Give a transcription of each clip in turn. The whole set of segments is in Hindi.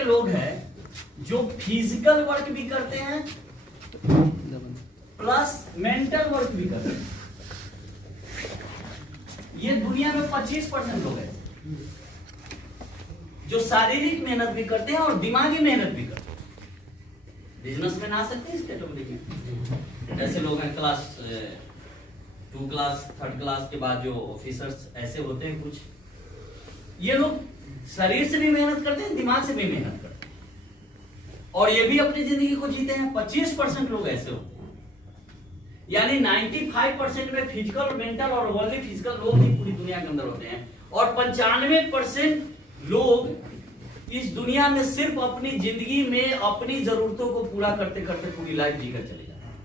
के लोग हैं जो फिजिकल वर्क भी करते हैं प्लस मेंटल वर्क भी करते हैं। ये दुनिया में 25% लोग हैं जो शारीरिक मेहनत भी करते हैं और दिमागी मेहनत भी करते हैं। बिजनेस में ना सकते हैं इस कैटेगरी में। ऐसे लोग हैं क्लास 2 क्लास 3rd क्लास के बाद जो ऑफिसर्स ऐसे होते हैं कुछ, ये लोग शरीर से भी मेहनत करते हैं, दिमाग से भी मेहनत करते हैं और ये भी अपनी जिंदगी को जीते हैं। 25% लोग ऐसे होते हैं, यानी 95% में फिजिकल, मेंटल और ओनली फिजिकल लोग ही पूरी दुनिया के अंदर होते हैं और 95% लोग इस दुनिया में सिर्फ अपनी जिंदगी में अपनी जरूरतों को पूरा करते करते पूरी लाइफ जीकर चले जाते हैं।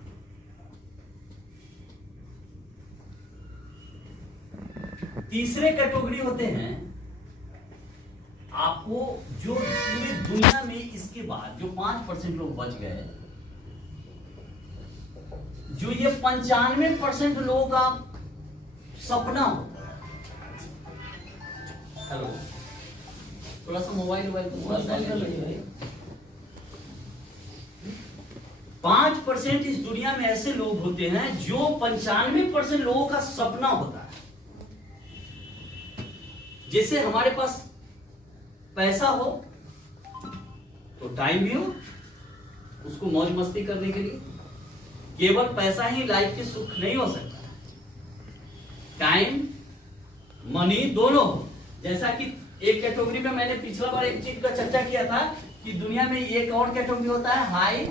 तीसरे कैटेगरी होते हैं आपको जो पूरी दुनिया में इसके बाद जो 5% लोग बच गए, जो ये 95% लोगों का सपना होता है। हेलो, थोड़ा सा मोबाइल को थोड़ा सा 5% इस दुनिया में ऐसे लोग होते हैं जो 95% लोगों का सपना होता है। जैसे हमारे पास पैसा हो तो टाइम भी हो उसको मौज मस्ती करने के लिए। केवल पैसा ही लाइफ के सुख नहीं हो सकता, टाइम मनी दोनों हो। जैसा कि एक कैटेगरी में मैंने पिछला बार एक चीज का चर्चा किया था कि दुनिया में एक और कैटेगरी होता है हाई,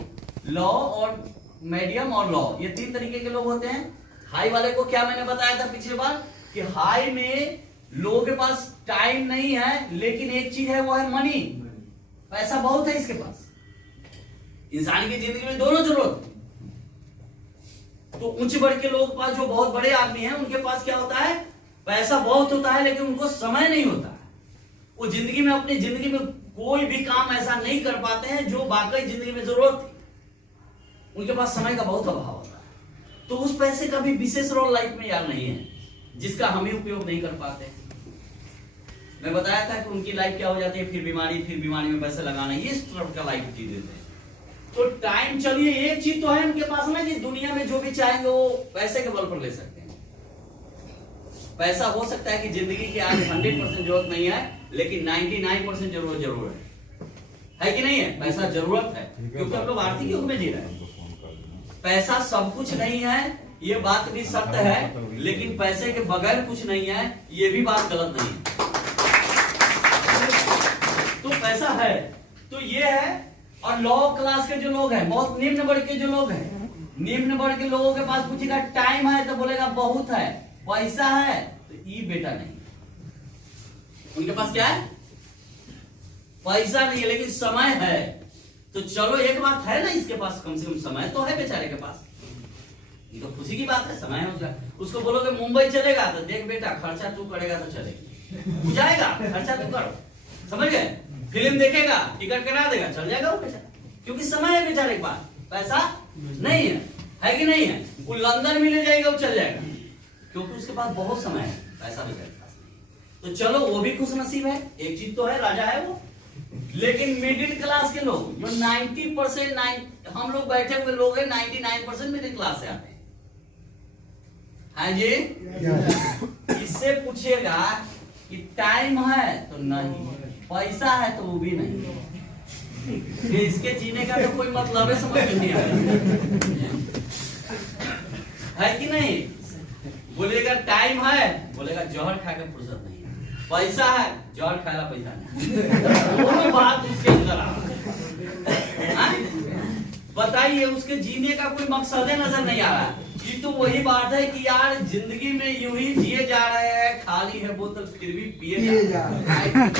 लो और मीडियम और लो। ये 3 तरीके के लोग होते हैं। हाई वाले को क्या मैंने बताया था पिछली बार कि हाई में लोगों के पास टाइम नहीं है, लेकिन एक चीज है वो है मनी, पैसा बहुत है इसके पास। इंसान की जिंदगी में दोनों जरूरत है। तो उच्च वर्ग के लोगों के पास जो बहुत बड़े आदमी हैं उनके पास क्या होता है, पैसा बहुत होता है लेकिन उनको समय नहीं होता है। वो जिंदगी में अपनी जिंदगी में कोई भी काम ऐसा नहीं कर पाते हैं जो वाकई जिंदगी में जरूरत थी। उनके पास समय का बहुत अभाव होता है। तो उस पैसे का भी विशेष रोल लाइफ में यार नहीं है जिसका हम ही उपयोग नहीं कर पाते। मैं बताया था कि उनकी लाइफ क्या हो जाती है, फिर बीमारी में पैसे लगाना, ये तरफ का लाइफ जी देते हैं। तो टाइम, चलिए एक चीज तो है उनके पास ना कि दुनिया में जो भी चाहेंगे वो पैसे के बल पर ले सकते हैं। पैसा हो सकता है कि जिंदगी की आज 100% जरूरत नहीं है लेकिन 99% जरूरत जरूर है कि नहीं है? पैसा जरूरत है क्योंकि हम लोग आर्थिक युग में जी रहे हैं। पैसा सब कुछ नहीं है ये बात भी सत्य है, लेकिन पैसे के बगैर कुछ नहीं है ये भी बात गलत नहीं है। तो पैसा है तो ये है। और लो क्लास के जो लोग हैं, बहुत निम्न वर्ग के जो लोग हैं, निम्न वर्ग के लोगों के पास पूछेगा टाइम है तो बोलेगा बहुत है, पैसा है तो ये बेटा नहीं। उनके पास क्या है, पैसा नहीं है लेकिन समय है। तो चलो एक बात है ना, इसके पास कम से कम समय तो है बेचारे के पास, ये तो खुशी की बात है, समय है उसका। उसको बोलोगे मुंबई चलेगा तो देख बेटा खर्चा तू करेगा तो चलेगी, जाएगा खर्चा तू करो, समझ गए? फिल्म देखेगा टिकट करा देगा चल जाएगा वो बेचारा, क्योंकि समय है बेचारे के पास, पैसा नहीं है कि नहीं है? वो लंदन भी ले जाएगा वो चल जाएगा क्योंकि उसके पास बहुत समय है, पैसा बेचारे के पास नहीं। तो चलो वो भी खुश नसीब है, एक चीज तो है, राजा है वो। लेकिन मिडिल क्लास के लोग जो 90% हम लोग बैठे हुए लोग हैं 99% मिडिल क्लास से आते हैं। हाँ जी, इससे पूछिएगा कि टाइम है तो नहीं, पैसा है तो वो भी नहीं, इसके जीने का तो कोई मतलब है, समझ में नहीं आया है कि नहीं? बोलेगा टाइम है, बोलेगा जहर खा के फुर्सत नहीं है, पैसा है जहर खाएगा पैसा नहीं, दोनों बात उसके अंदर आ। बताइए उसके जीने का कोई मकसद नजर नहीं आ रहा। ये तो वही बात है कि यार जिंदगी में यूं ही जिए जा रहे हैं, खाली है बोतल फिर भी पिए जा रहे हैं।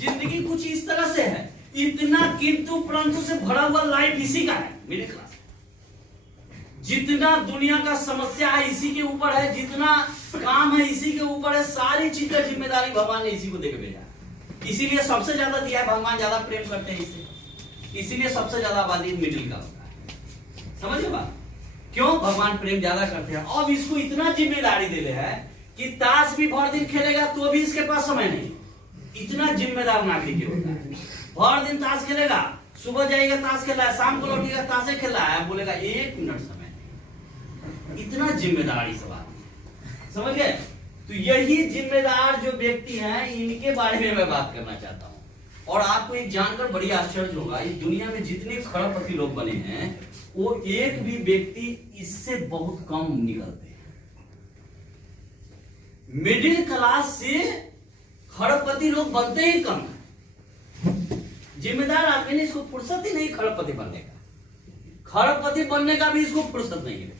जिंदगी कुछ इस तरह से है, इतना किंतु परंतु से भरा हुआ लाइफ इसी का है मिडिल क्लास। जितना दुनिया का समस्या है इसी के ऊपर है, जितना काम है इसी के ऊपर है, सारी चीजें जिम्मेदारी भगवान ने इसी को देकर भेजा। इसीलिए सबसे ज्यादा दिया है, भगवान ज्यादा प्रेम करते हैं इसे, इसीलिए सबसे ज्यादा आबादी मिडिल का होता है। समझे बात? क्यों? भगवान प्रेम ज्यादा करते हैं। अब इसको इतना जिम्मेदारी दे है कि ताश भी भर दिन खेलेगा तो भी इसके पास समय नहीं। इतना जिम्मेदार नागरिक होता है। भर दिन ताश खेलेगा, सुबह जाएगा ताश खेला है, शाम को लौटेगा ताशे खेला है, बोलेगा 1 मिनट समय नहीं। इतना जिम्मेदारी सवाल, समझ गए? तो यही जिम्मेदार जो व्यक्ति हैं, इनके बारे में मैं बात करना चाहता हूं। और आपको एक जानकर बड़ी आश्चर्य होगा, इस दुनिया में जितने खरबपति लोग बने हैं, वो एक भी व्यक्ति इससे बहुत कम निकलते हैं। मिडिल क्लास से खरबपति लोग बनते ही कम है। जिम्मेदार आदमी ने इसको फुर्सत ही नहीं खरबपति बनने का, खरबपति बनने का भी इसको फुर्सत नहीं है।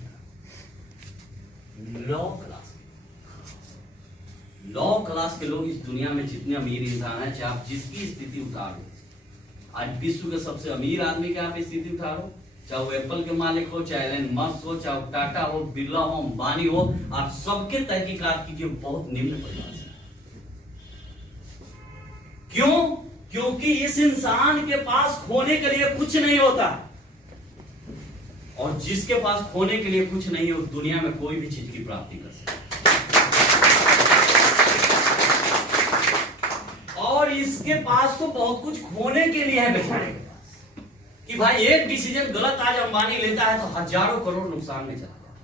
लॉ क्लास के लोग इस दुनिया में जितने अमीर इंसान हैं, चाहे आप जिसकी स्थिति उतारो, आज विश्व के सबसे अमीर आदमी की आप स्थिति उतारो, चाहे वो एप्पल के मालिक हो, चाहे एलन मस्क हो, चाहे वो टाटा हो, बिरला हो, अंबानी हो, आप सबके तहकीकात कीजिए, बहुत निम्न परिवार से। क्यों? क्योंकि इस इंसान के पास खोने के लिए कुछ नहीं होता, और जिसके पास खोने के लिए कुछ नहीं हो, दुनिया में कोई भी चीज की प्राप्ति कर सकता है। और इसके पास तो बहुत कुछ खोने के लिए है बेचारे के पास, कि भाई एक डिसीजन गलत आज अंबानी लेता है तो हजारों करोड़ नुकसान में चला जाता है।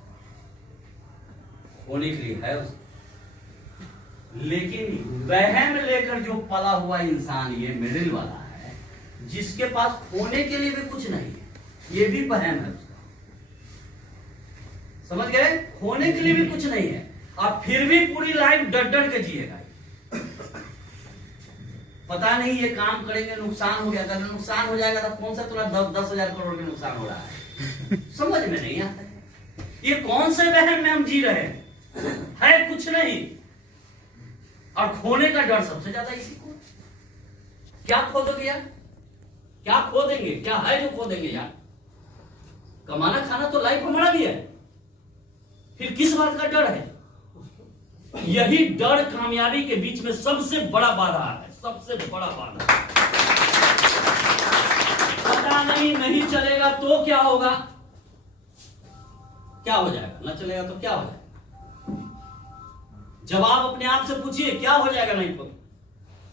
खोने के लिए है उसको, लेकिन वहम लेकर जो पला हुआ इंसान, ये मिडिल वाला है, जिसके पास खोने के लिए भी कुछ नहीं है, ये भी वहम है उसका। समझ गए? खोने के लिए भी कुछ नहीं है, और फिर भी पूरी लाइफ डर डर के जिएगा। पता नहीं ये काम करेंगे नुकसान हो गया, अगर नुकसान हो जाएगा तो कौन सा तुरा 10,000 करोड़ के नुकसान हो रहा है, समझ में नहीं आता है। ये कौन से वहम में हम जी रहे हैं? है कुछ नहीं, और खोने का डर सबसे ज्यादा इसी को। क्या खो दोगे यार? क्या खो देंगे? क्या है जो खो देंगे यार? कमाना खाना तो लाइफ हमारा भी है, फिर किस बात का डर है? यही डर कामयाबी के बीच में सबसे बड़ा बाधा है, सबसे बड़ा बाधा। पता नहीं चलेगा तो क्या होगा, क्या हो जाएगा? न चलेगा तो क्या हो जाएगा? जवाब अपने आप से पूछिए, क्या हो जाएगा? नहीं तो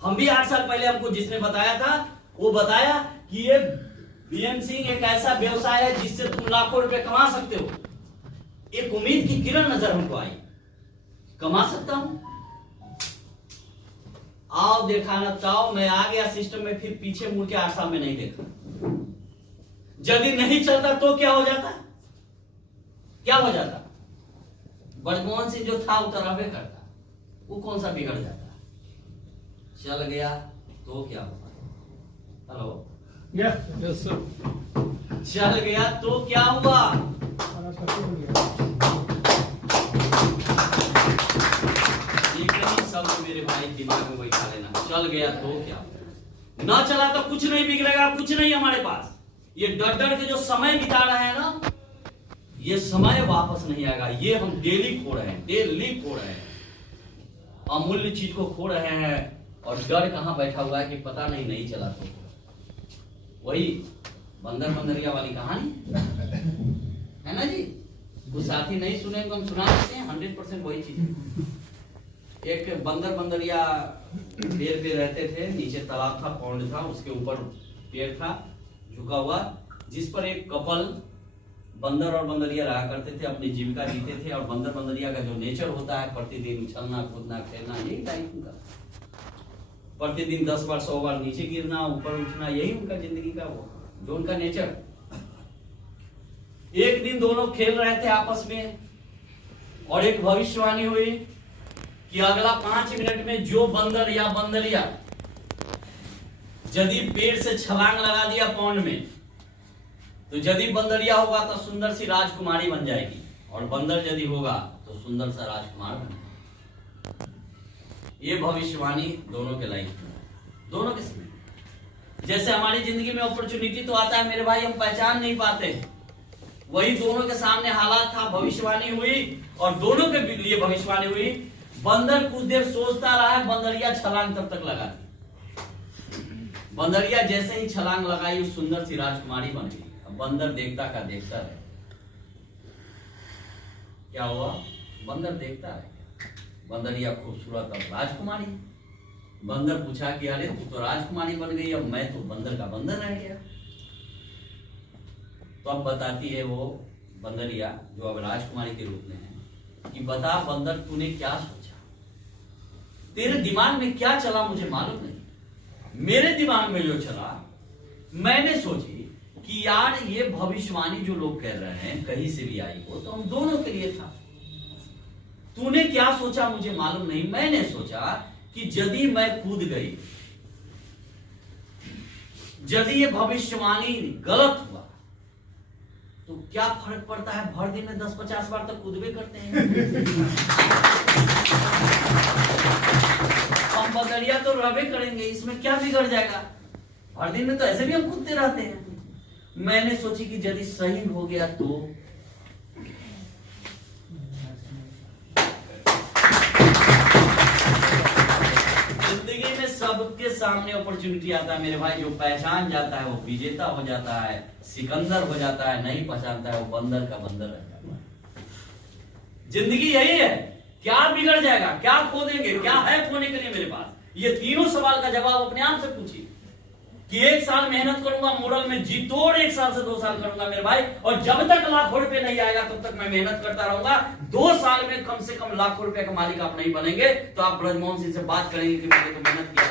हम भी 8 साल पहले, हमको जिसने बताया था, वो बताया कि ये बीएमसिंग एक ऐसा व्यवसाय है जिससे तुम लाखों रुपए कमा सकते हो। एक उम्मीद की किरण नजर हमको आई, कमा सकता हूं। आओ देखा ना ताओ, मैं आ गया सिस्टम में, फिर पीछे मुड़ के 8 साल में नहीं देखा। यदि नहीं चलता तो क्या हो जाता? क्या हो जाता? मनमोहन सिंह जो था उतरावे करता, वो कौन सा बिगड़ जाता? चल गया तो क्या हुआ? Hello, yes sir. चल गया तो क्या हुआ? शब्द मेरे भाई दिमाग में बैठा लेना, चल गया तो क्या, ना चला तो कुछ नहीं बिगड़ेगा, कुछ नहीं हमारे पास। ये डर डर के जो समय बिता रहे हैं ना, ये समय वापस नहीं आएगा। ये हम डेली खो रहे हैं, डेली खो रहे हैं, अमूल्य चीज को खो रहे हैं। और डर कहां बैठा हुआ है कि पता नहीं चला तो। वही बंदर बंदरिया वाली कहानी है ना जी, कुछ साथी नहीं सुनेंगे, हम सुना देते हैं। 100% वही चीज है। एक बंदर बंदरिया पेड़ पे रहते थे, नीचे तालाब था, पौंड था, उसके ऊपर पेड़ था झुका हुआ, जिस पर एक कपल बंदर और बंदरिया रहा करते थे, अपनी जीविका जीते थे। और बंदर बंदरिया का जो नेचर होता है, प्रतिदिन उछलना कूदना खेलना, यही टाइप उनका, प्रतिदिन 10 बार 100 बार नीचे गिरना ऊपर उठना, यही उनका जिंदगी का वो जो उनका नेचर। एक दिन दोनों खेल रहे थे आपस में, और एक भविष्यवाणी हुई कि अगला 5 मिनट में जो बंदर या बंदरिया यदि पेड़ से छलांग लगा दिया पौंड में, तो यदि बंदरिया होगा तो सुंदर सी राजकुमारी बन जाएगी, और बंदर यदि होगा तो सुंदर सा राजकुमार बन जाएगा। ये भविष्यवाणी दोनों के लाइफ में, दोनों के समय। जैसे हमारी जिंदगी में अपॉर्चुनिटी तो आता है मेरे भाई, हम पहचान नहीं पाते, वही दोनों के सामने हालात था, भविष्यवाणी हुई, और दोनों के लिए भविष्यवाणी हुई। बंदर कुछ देर सोचता रहा, बंदरिया छलांग तब तक लगा दी। बंदरिया जैसे ही छलांग लगाई, उस सुंदर सी राजकुमारी बन गई। अब बंदर देखता का देखता रहे, क्या हुआ? बंदर देखता रहे, बंदरिया खूबसूरत अब राजकुमारी। बंदर पूछा कि अरे तू तो राजकुमारी बन गई, अब मैं तो बंदर का बंदर रह गया। तो अब बताती है वो बंदरिया जो अब राजकुमारी के रूप में है कि बता बंदर तूने क्या सोचा, तेरे दिमाग में क्या चला मुझे मालूम नहीं। मेरे दिमाग में जो चला, मैंने सोची कि यार ये भविष्यवाणी जो लोग कह रहे हैं कहीं से भी आई हो तो हम दोनों के लिए था। तूने क्या सोचा मुझे मालूम नहीं। मैंने सोचा कि यदि मैं कूद गई, यदि ये भविष्यवाणी गलत हुआ तो क्या फर्क पड़ता है, भर दिन में 10-50 बार तक कूदबे करते हैं। हम बंदरिया तो रहबे करेंगे, इसमें क्या बिगड़ जाएगा, भर दिन में तो ऐसे भी हम कूदते रहते हैं। मैंने सोची कि यदि सही हो गया तो जिंदगी में सबके सामने अपॉर्चुनिटी आता है मेरे भाई। जो पहचान जाता है वो विजेता हो जाता है, सिकंदर हो जाता है, नहीं पहचानता है वो बंदर का बंदर रह जाता है। जिंदगी यही है, क्या बिगड़ जाएगा, क्या खो देंगे, क्या है खोने के लिए मेरे पास। ये तीनों सवाल का जवाब अपने आप से पूछिए कि 1 साल मेहनत करूंगा मोरल में जी तोड़, 1 साल से 2 साल करूंगा मेरे भाई, और जब तक लाखों रुपए नहीं आएगा तब तक मैं मेहनत करता रहूंगा। 2 साल में कम से कम लाखों रुपए का मालिक आप नहीं बनेंगे तो आप ब्रजमोहन सिंह से बात करेंगे कि मैंने तो मेहनत किया।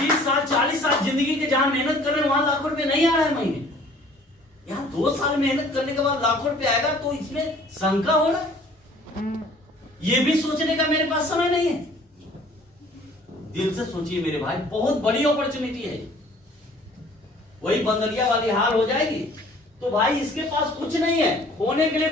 30 साल 40 साल जिंदगी के जहां मेहनत कर रहे हैं वहां लाखों रुपए नहीं आ रहा है महीने, यहाँ 2 साल मेहनत करने के बाद लाखों रुपए आएगा तो इसमें शंका हो रहा है। ये भी सोचने का मेरे पास समय नहीं है। दिल से सोचिए मेरे भाई, बहुत बड़ी अपॉर्चुनिटी है। वही बंदरिया वाली हाल हो जाएगी तो भाई इसके पास कुछ नहीं है खोने के लिए।